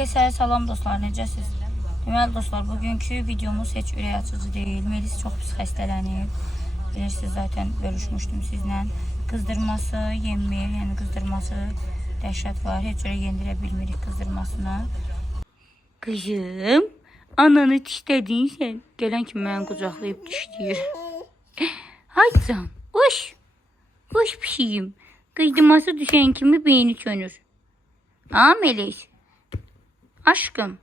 Herkese salam dostlar, necəsiz? Deməli dostlar, bugünkü videomuz heç ürək açıcı deyil. Melis çox pis xəstələnib. Bilirsiniz, zaten bölüşmüşdüm sizlə. Qızdırması yenmir, yəni qızdırması dəhşət var. Heç cürə yendirə bilmirik qızdırmasına. Qızım, ananı dişlədin sən. Gələn kimi məni qucaqlayıb dişləyir. Haycan, qoş. Qoş pişiyim. Qızdırması düşən kimi beyni çönür. Ha Melis? Aşkım.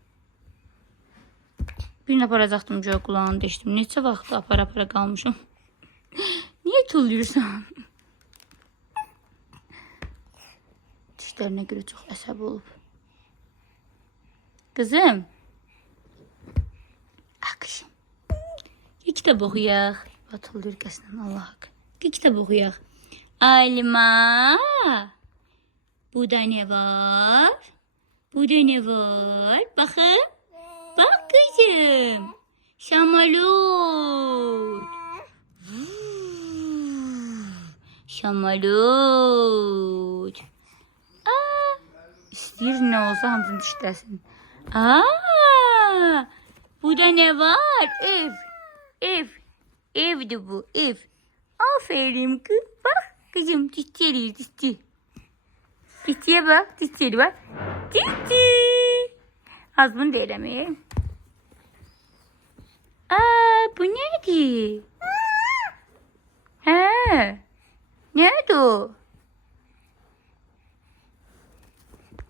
Birini aparacaqdım, göğe kulağını deşdim. Neçə vaxt apara qalmışım. Niye tuluyursan? Dişlərinə görə çox əsəb olub. Kızım. Akışım. Bir kitap oxuyaq. Batılır qəsdən, Allah haqq. Bir kitap oxuyaq. Alma. Burada ne var? Burada ne var? Bakın. Bak kızım. Şamalot. Şamalot. Aa, istəyir ne olsa hamısını dişləsin. Aa, burada ne var? Ev. Ev. Evdi bu. Ev. Aferin kız. Bak kızım dişleriz dişli. Dişçiye bak, dişçiye bak. Dişçi. Az bunu da eləməyim. Aa, bu nədir? Hə, nədir o?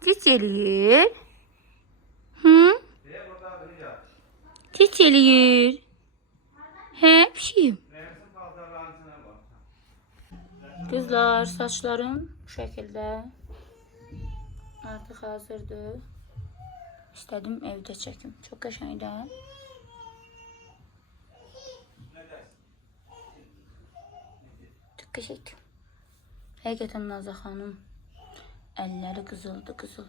Diş eləyir. Hı? Diş eləyir. Hə, pişiyim. Kızlar, saçlarım bu şəkildə. Artıq hazırdır. İstədim evdə çəkim. Çox qəşəngdir. Çox qəşəngdir. Həqiqətən Nazlı xanım əlləri qızıldı, qızıl.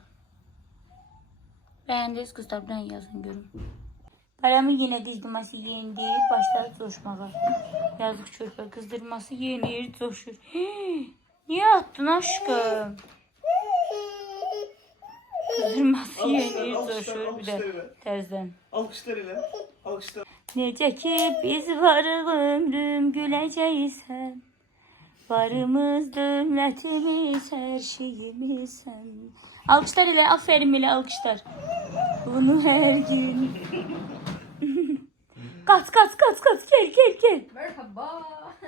Bəyəndiniz qızlar, bir dənə yazın görün. Paramı yenə qızdırması yendi, başladı coşmağa. Yazıq körpə qızdırması yenir, coşur. Niye attın aşkım? Kızdırması yenir, coşur bir de təzdən. Alkışlar ile. Alkışlar. Necə ki biz varıq ömrüm güləcəksən. Varımız dövlətimiz, hər şeyimizsən. Alkışlar ile, aferin ile alkışlar. Bunu her gün. Kaç gel. Merhaba.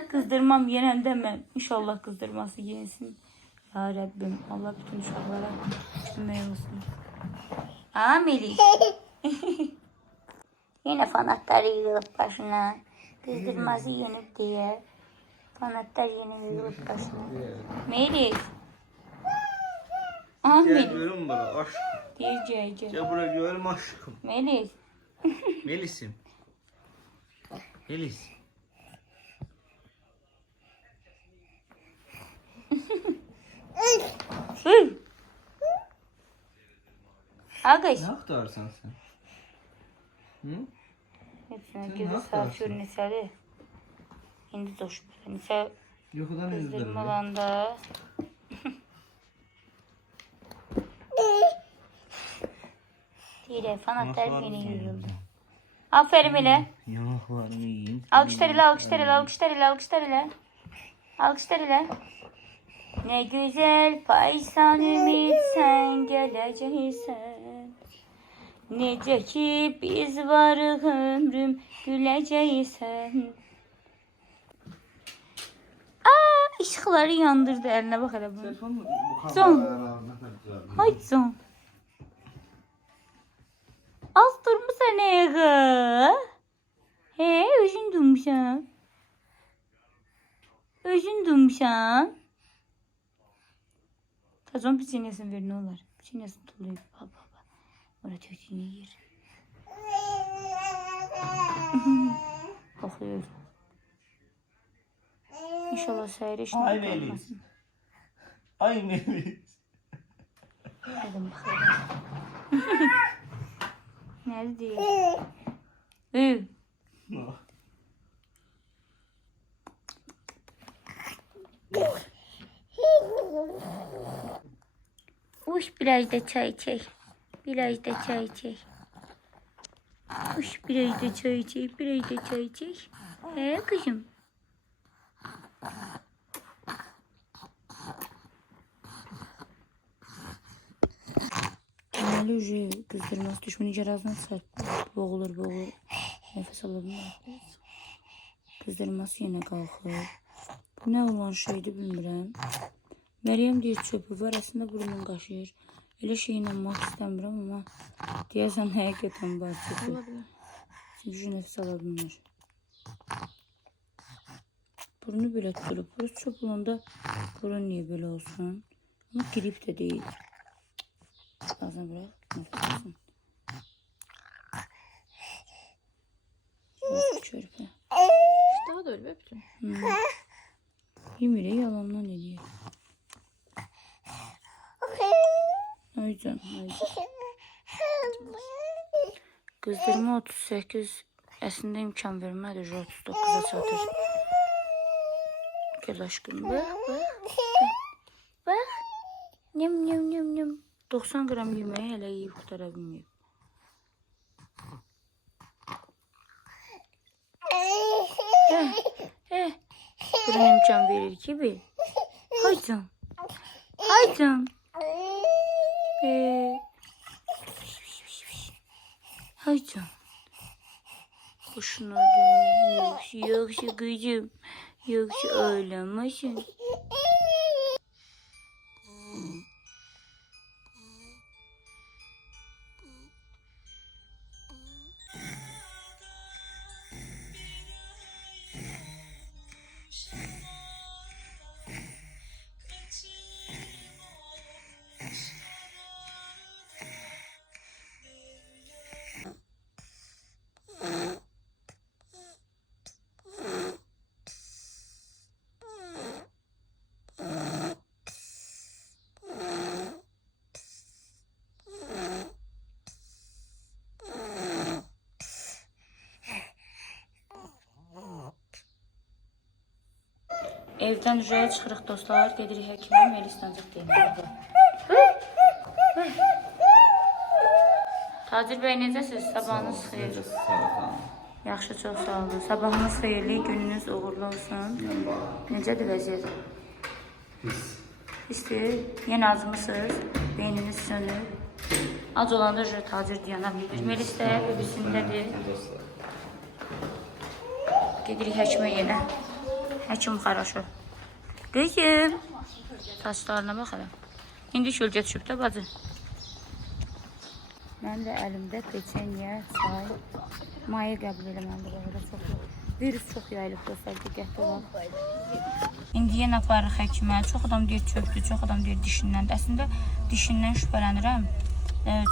Kızdırmam yenen deme. İnşallah kızdırması yensin. Ya Rabbim, Allah bütün uşaqlara kömək olsun. Ha Melis. Yine fanatları yığılıp başına. Kızdırması yenip diye. Fanatlar yine yığılıp başına. Melis. Ha Gel Melis. görün bana aşkım. Diyeceğim. Gel buraya görün aşkım. Melis. Melis'im. Melis. Ağaç. Ne aktarsan sen? Hı? Hepsine Sen gözü ne saçıyor yaparsın? Nisa'lı. Şimdi doş. Nisa Yukarıdan izlerim. kızdırmalanda. Değil, fanatlar yine yığıldı. Aferin ile. Yanaklarımı yiyin. Alkışlar ile. Ne güzel paysan ümit sen geleceksen. Necə ki biz varıq ömrüm güləcəksən. Aa, ışıqları yandırdı, eline bak hele bunu. Telefon mu? Bu Son. kameralar ne kadar güzel. Haydi son. Az durmusan ayağa. He, özün durmuşam. Kazan bir çiğnesin ver ne olur. Bir çiğnesin tuluyor. Baba. Orada tütünü yer. Bakıyor. İnşallah seyre işine Ay kalmasın. Melis. Ay Melis. Dedim bakalım. Nerede diyor? Uş biraz da çay çay. Biraz da çay çek. Hoş, biraz da çay çek, biraz da çay çek. He kızım. Deməli, qızdırması düşməni cərazdan boğulur. Nəfəs alabilir. Qızdırması yenə qalxır. Bu nə olan şeydir bilmirəm. Məryəm deyir çöpü var, əslində burnum qaşıyır. Elə şey inanmaq istəmirəm, amma deyəsən həqiqətən var çöpü. Çünki nəfəs ala bilmir. Burnu belə tutulub. Burası çöp olanda burun niyə belə olsun? Ama grip de değil. Ağzına bırak. Nefes alsın. Yok çörpe. Daha da öyle öptüm. Yemire yalandan ediyor. Aycan. Kızdırma 38 əslində imkan vermədi. 39'a çatır. Gel aşkım. Bak. Nem. 90 gram yemeği hele yiyip kurtarabilmeyip. Bunun imkan verir ki bir. Haycan. Haycan. Boşuna dönüyor. Yoksa kızım. Yoksa ağlamasın. Evdən üzrəyə çıxırıq dostlar, gedirik həkimə, Melis Nancıq deyil. Tacir bəy, necəsiz? Sabahınız xeyirli. Yaxşı, çox sağ olun. Sabahınız xeyirli, gününüz uğurlu olsun. Necədir vəziyyət? Pisdir. Yenə acmısınız, beyniniz sönür. Ac olanda tacir deyana bilir. Melis də bebisindədir. Gedirik həkimə yenə. Həkim xaraşo. Qızım. Saçlarına bax hələ. İndi kölgə düşüb də bacı. Mən də əlimdə peçenya, çay, maya qəbul eləməlidir. Burada çox virüs çox yayılıb dostlar, diqqətli olaq. İndi yenə aparırıq həkimə. Çox adam deyir çöpdür, çox adam deyir dişindəndir. Əslində dişindən şübhələnirəm.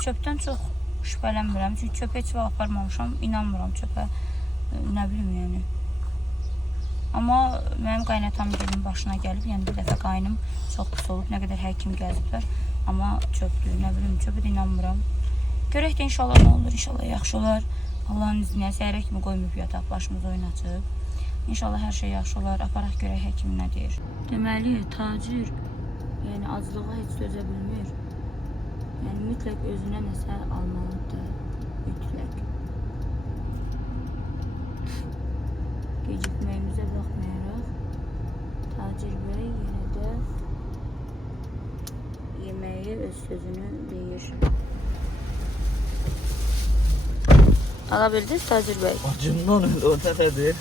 Çöpdən çox şübhələnmirəm. Çünki çöpə heç vaxt aparmamışam. İnanmıram çöpə. Nə bilim yəni. Amma mənim qaynatam gelimin başına gəlib, yəni bir dəfə qaynım çox pis olub, nə qədər həkim gəziblər. Amma çöpdür, nə bilim, çöpə də inanmıram. Görək də inşallah nə olur, inşallah yaxşı olar. Allah'ın izinə səhərə kimi qoymayıb yataq, başımız oynatıb. İnşallah hər şey yaxşı olar, aparaq görək həkim nə deyir. Deməli, tacir, yəni acılığa heç dözə bilmir. Yəni mütləq özünə nəsə almalıdır, mütləq. Gecikməyimizə baxmayaraq, tacir bəy yenə də yeməyi öz sözünü deyir. Alabildiniz tacir bəy? Acımdan öldü, o nədir?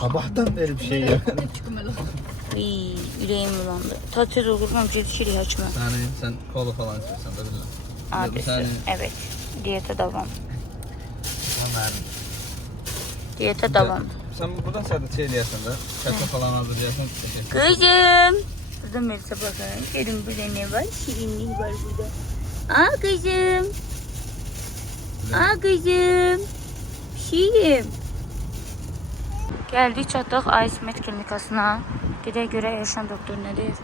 Sabahtan beri bir şey yok. Ürəyim bulandı. Tacir uğurlam gecikirik həkimə. Sen kola falan istiyorsan da bilirəm. Adresi, evet. Diyete devam. Diyete devam. Sen buradan sadece şey eləyəsən də, kasa falan hazırlayasın. Kızım. Burada Melis'e bakın. Dedim burada ne var? Şirinlik var burada. Aa kızım. Aa kızım. Şirin. Geldik çatdıq Aysmet klinikasına. Gedək görək Elşan doktor nə deyir.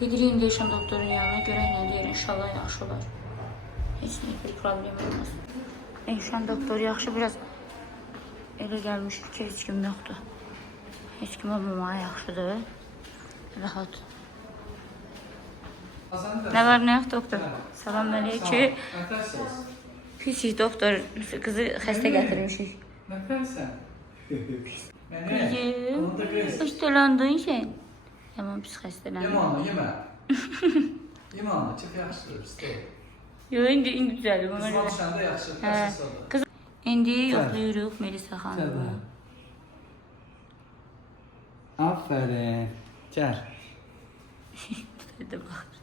Gedirik indi Elşan doktorun yanına. Görək nə deyir. İnşallah yaxşı olar. Heç bir problem olmaz. Elşan doktor yaxşı biraz elə gəlmişdir ki, heç kim yoxdur. Heç kim olmamağa yaxşıdır. Rahat. Ne var ne yok doktor? Salam aleyküm. Pisik doktor, kızı xəstə gətirmişik. Nətərsən? Kızım, xəstələndin sən. Yaman pis xəstələndin. Yemə onu, yemə. Yemə onu, çox yaxşıdır, istəyir. Yox, indi düzəldim. Qızma düşəndə yaxşı, xəstəsədir. Qız, indi yoxlayırıq Melisa xanımı. Aferin. Gəl. Dedi baxır.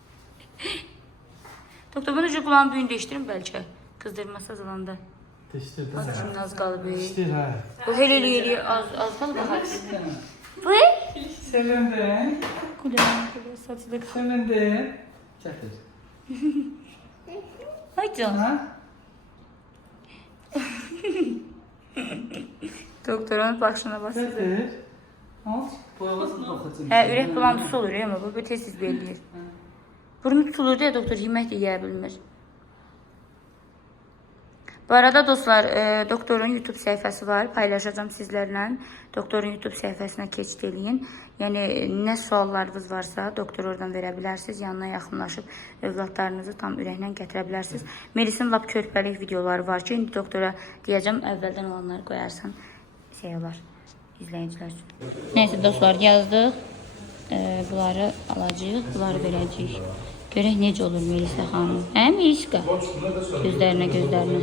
Doktor, bunu necə qulağın büyüyünü değiştirin bəlkə. Qızdırması azalanda. Dişdirdim. Az şimdi az qalıb. Dişdir, hə. Bu hele eli az qalıb baxar. Vay! Sevindin. Kulağım, saçı da qalıb. Sevindin. Gətir. Ay can. Ha? Doktorun başına basır. Gətir. Al. Boyavasını baxacağım. Hə, ürək bulantısı olur ya, amma bu tez-tez belirləyir. Burnu tutulur deyə doktor yemək də yeyə bilmir. Bu arada dostlar, doktorun YouTube səhifəsi var. Paylaşacağım sizlərlə. Doktorun YouTube səhifəsinə keçid eləyin. Yəni, nə suallarınız varsa, doktor oradan verə bilərsiniz. Yanına yaxınlaşıb övladlarınızı tam ürəklə gətirə bilərsiniz. Melisin lap körpəlik videoları var ki, indi doktora deyəcəm, əvvəldən olanları qoyarsan. Şey olar, izləyicilər üçün. Neyse dostlar, yazdıq. Bunları alacağıq, bunları verəcəyik. Görək necə olur Melisa xanım. Hə, Meliska? Gözlərinə, gözlərinə.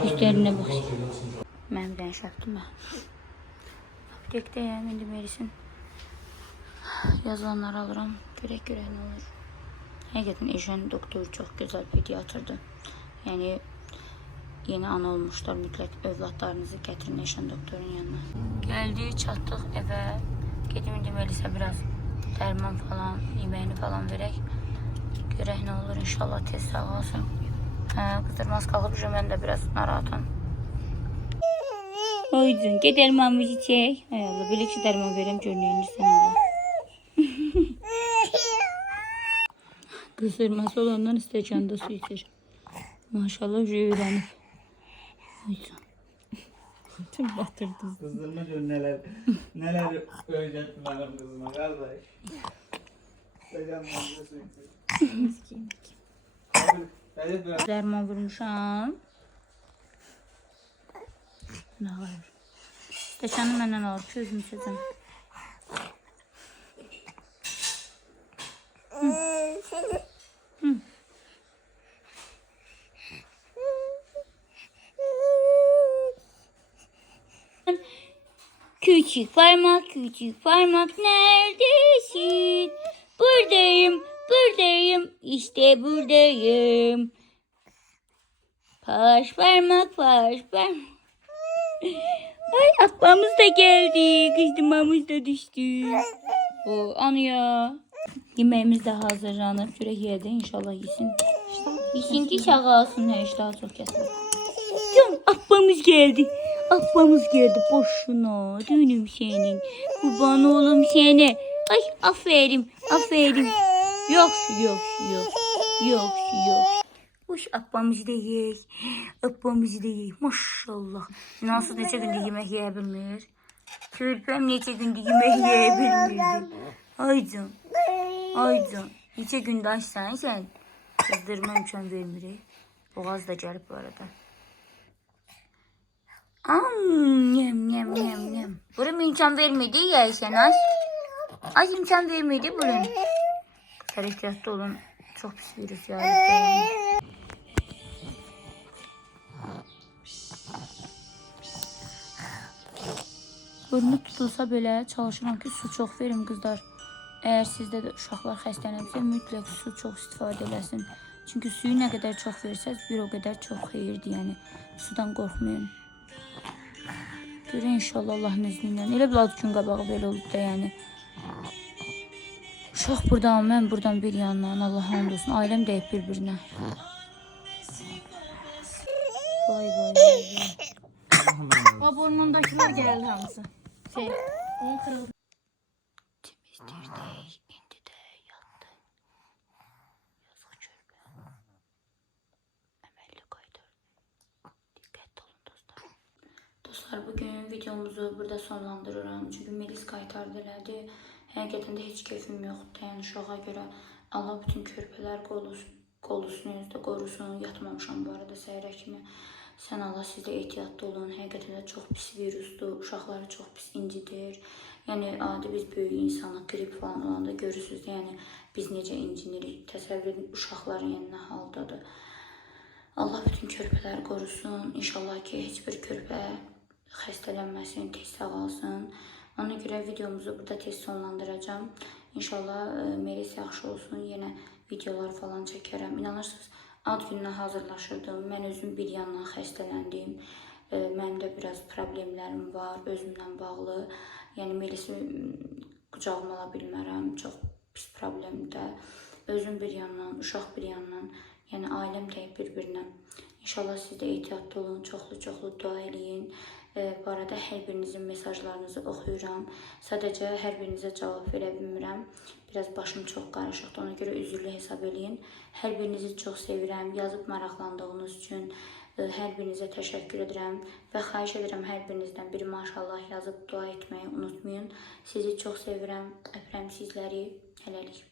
Gözlərinə bax. Mənim rənşəfdim mən. Aptekdəyəm, indi Melisin yazılanları alıram. Görək nə olur. Həqiqətən Eşən doktor çox gözəl pediatrdır. Yəni, yeni ana olmuşlar, mütləq övladlarınızı gətirin Eşən doktorun yanına. Gəldik, çatdıq evə. Gedim indi Melisa biraz dərman falan, yeməyini falan verək. Görək nə olur, inşallah tez sağ olsun. Qızdırmaz qalıb, mən də biraz narahatam. Oydun, get dərmanımızı çək. Ay Allah, belə ki dərman verəm, görünəyini sən Allah. Qızdırması olandan stəkanda su içir. Maşallah, öyrənib. Oydun. Tüm batırdın. Qızdırma gör nələr öyrətdi mənim qızıma, qardaş. Dərman vurmuşam. Nə var? Stəkanı məndən alıb, közüm sözüm. Küçük parmak neredesin? Buradayım, işte buradayım. Baş parmak. Ay, ablamız da geldi, kızdırmamız da düştü. O anıyor. Yemeğimiz de hazırlanır. Görək yerdə inşallah yesin. Yesin ki şağı alsın, nə iştahı çox gətirir. Canım, ablamız geldi. Boşuna. Dünüm senin. Kurban oğlum seni. Ay, aferin. Yok. Hoş, ablamızı da yiyək. Maşallah. Nasıl neçə gündür yemək yeyə bilmir. Körpəm neçə gündür yemək yeyə bilmirdi. Aycan. Neçə gündür açsan sən. Qızdırma imkan vermir. Boğaz da gəlib bu arada. Yem. Buram imkan vermedi ya sen az. Az imkan vermedi buram. Kadar ehtiyatlı olun. Çok pis virüs ya. Burnu tutulsa belə çalışıram ki, su çox verim qızlar. Əgər sizdə də uşaqlar xəstələnibsə, mütləq su çox istifadə eləsin. Çünki suyu nə qədər çox versəz, bir o qədər çox xeyirdir. Yəni, sudan qorxmayın. Görək inşallah Allah'ın izniyle. Elə bir gün qabağı belə olub da yəni. Uşaq buradan, mən buradan bir yandan. Allah hamd olsun. Ailəm deyib bir-birinə. Vay. Burnundakiler geldi hamısı. Onun kırıldı. Temizdirdik. İndi də yatdı. Yazıq körpə. Əməlli qaytar. Diqqətli olun dostlar. Dostlar, bugün videomuzu burada sonlandırıram. Çünki Melis qaytardı elədi. Həqiqətən də heç keyfim yoxdur. Yəni uşağa görə Allah bütün körpələr qorusun, özdə qorusun. Yatmamışam bu arada səhərə kimi. Sən Allah, siz də ehtiyatlı olun. Həqiqətən də çox pis virusdur. Uşaqları çox pis incidir. Yəni adi biz böyük insanıq, qrip falan olanda görürsünüz. Yəni biz necə incinirik. Təsəvvür edin, uşaqların yəni nə haldadır. Allah bütün körpələri qorusun. İnşallah ki, heç bir körpə xəstələnməsin, tez sağalsın. Ona görə videomuzu burada tez sonlandıracağım. İnşallah Melis yaxşı olsun. Yenə videolar falan çəkərəm. İnanırsınız, ad gününə hazırlaşırdım. Mən özüm bir yandan xəstələndim. Mənim də biraz problemlərim var özümlə bağlı. Yəni Melisi qucağıma ala bilmərəm. Çox pis problemdə. Özüm bir yandan, uşaq bir yandan. Yəni ailəm deyib bir-birinə. İnşallah siz də ehtiyatlı olun, çoxlu dua eləyin. Bu arada hər birinizin mesajlarınızı oxuyuram. Sadəcə hər birinizə cavab verə bilmirəm. Biraz başım çox qarışıqdır, ona görə üzrlü hesab eləyin. Hər birinizi çox sevirəm. Yazıb maraqlandığınız üçün hər birinizə təşəkkür edirəm və xahiş edirəm hər birinizdən bir maşallah yazıb dua etməyi unutmayın. Sizi çox sevirəm, öpürəm sizləri. Hələlik.